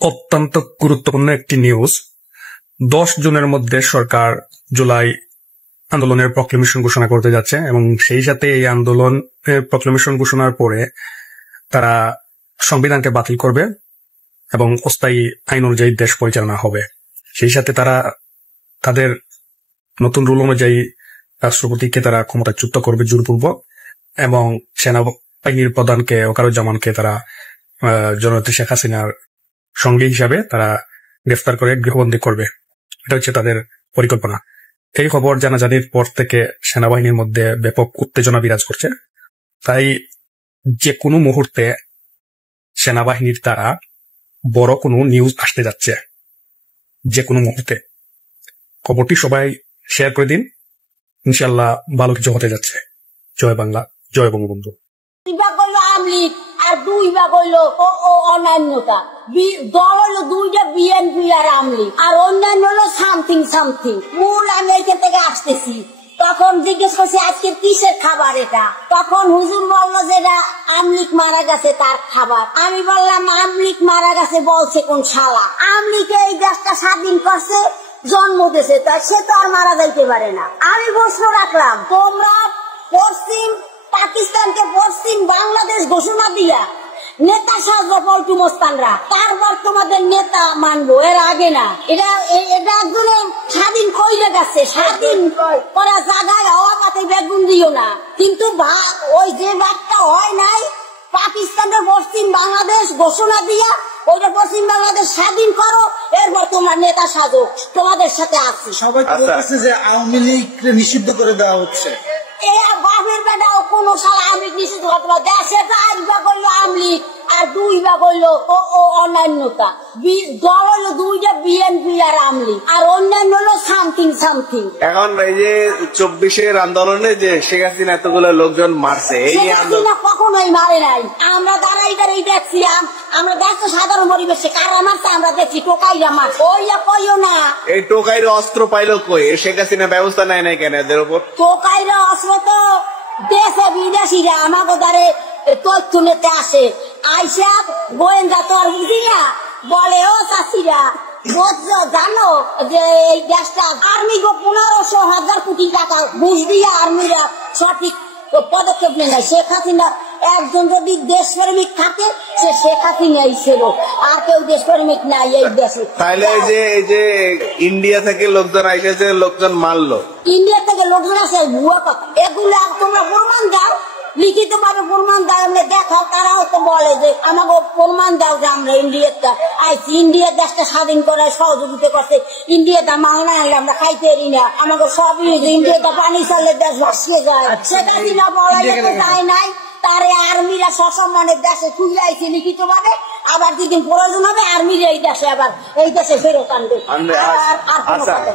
অত্যন্ত গুরুত্বপূর্ণ একটি নিউজ। 10 জুনের মধ্যে সরকার জুলাই আন্দোলনের প্রক্লেমেশন ঘোষণা করতে যাচ্ছে এবং সেই সাথে এই আন্দোলনের প্রক্লেমেশন ঘোষণার পরে তারা সংবিধানকে বাতিল করবে এবং অস্থায়ী আইন অনুযায়ী দেশ পরিচালনা হবে। সেই সাথে তারা তাদের নতুন রুল অনুযায়ী রাষ্ট্রপতিকে তারা ক্ষমতাচ্যুত করবে জোরপূর্বক এবং সেনাবাহিনীর প্রধানকে ওয়াকারুজ্জামানকে তারা জননেত্রী শেখ হাসিনার সঙ্গী হিসাবে তারা গ্রেফতার করে গৃহবন্দী করবে। এটা হচ্ছে তাদের পরিকল্পনা। এই খবর জানাজানির পর থেকে সেনাবাহিনীর মধ্যে ব্যাপক উত্তেজনা বিরাজ করছে। তাই যে কোনো মুহূর্তে সেনাবাহিনীর দ্বারা বড় কোনো নিউজ আসতে যাচ্ছে, যে কোনো মুহূর্তে। খবরটি সবাই শেয়ার করে দিন, ইনশাল্লাহ ভালো কিছু হতে যাচ্ছে। জয় বাংলা, জয় বঙ্গবন্ধু। আর 2 ভাগ হইলো অন্যান্যতা, দল হইলো 2টা, বিএনপি আর আওয়ামী লীগ, আর অন্যান্য হলো সামথিং। মূল আমি এখান থেকে আসতেছি। তখন জিজ্ঞেস করছি আজকে কিসের খাবার এটা, তখন হুজুর বললো যে এটা আওয়ামী লীগ মারা গেছে তার খাবার। আমি বললাম আওয়ামী লীগ মারা গেছে বলছে কোন শালা? আওয়ামী লীগ এই দেশটা স্বাধীন করছে, জন্ম দিয়েছে, তাই সে তো আর মারা যাইতে পারে না। আমি প্রশ্ন রাখলাম, তোমরা পশ্চিম পাকিস্তানকে পশ্চিম বাংলাদেশ ঘোষণা দিয়া নেতা সাজবো পল্টু মস্তানরা, তারপর তোমাদের নেতা মানবো, এর আগে না। এটা একজনে স্বাধীন কইলে গেছে, স্বাধীন করা জায়গায় হওয়া পাতে বেগুন দিও না। কিন্তু ওই যে বাদটা হয় নাই, পাকিস্তানের পশ্চিম বাংলাদেশ ঘোষণা দিয়া ওইটা পশ্চিম বাংলাদেশ স্বাধীন করো, এরপর তোমার নেতা সাজো, তোমাদের সাথে আছি। সবাই বলতেছে যে আওয়ামী লীগ নিষিদ্ধ করে দেওয়া হচ্ছে। বাপের বেটা কোনো সাল আওয়ামী লীগ নিষিদ্ধ করতে পারে? দেশে 1 ভাগ হইলো আওয়ামী লীগ আর 2 ভাগ হইলো অন্যান্যতা, দল হইলো 2টা, বিএনপি আর আওয়ামী লীগ, আর অন্যান্য হলো সামথিং। এখন এই যে 24-এর আন্দোলনে যে শেখ হাসিনা এতগুলো লোকজন মারছে, এই আন্দোলন কখনোই মারে নাই। আমরা দাঁড়াই দেখছি, আমরা দেখছি সাধারণ পরিবেশে কারা মারছে আমরা দেখছি, টোকাইরা মারছে। ওইয়া কইও না, এই টোকাইরা অস্ত্র পাইলো কই? শেখ হাসিনা ব্যবস্থা নেয় নাই কেন এদের উপর? টোকাইরা অস্ত্র তো দেশে বিদেশিরা আমাকে দ্বারে তথ্য নিতে আসে, আইসা গোয়েন্দা তো আর বুঝি না, বলে ও চাষিরা জানো যে এই দেশটা আর্মি 1500,000 কোটি টাকা ঘুষ দিয়ে আর্মিরা সঠিক পদক্ষেপ নেয় নাই। শেখ হাসিনা একজন যদি দেশপ্রেমিক থাকে সে শেখ হাসিনাই ছিল, আর কেউ দেশপ্রেমিক নাই এই দেশে। তাহলে এই যে ইন্ডিয়া থেকে লোকজন আইসেছে, লোকজন মারলো, ইন্ডিয়া থেকে লোকজন আসে, ভুয়া কথা। এগুলো তোমরা প্রমাণ দাও, লিখিত ভাবে প্রমাণ দাও, আমরা দেখাও। তারাও তো বলে যে আমাকে প্রমাণ দাও যে আমরা ইন্ডিয়াটা আইছি, ইন্ডিয়ার দেশটা স্বাধীন করার সহযোগিতা করছে, ইন্ডিয়াটা মাল না আনলে আমরা খাইতে পারি না, আমাকে সবই ইন্ডিয়াটা পানি চালের দেশ ভাসিয়ে যায়। সেটা কিনা বলা যেতে চায় নাই, তারে আর্মিরা সসম্মানে দেশে খুঁজে আইছে লিখিত ভাবে, আবার যেদিন প্রয়োজন হবে আর্মিরা এই দেশে আবার এই দেশে ফেরত আনবে। আর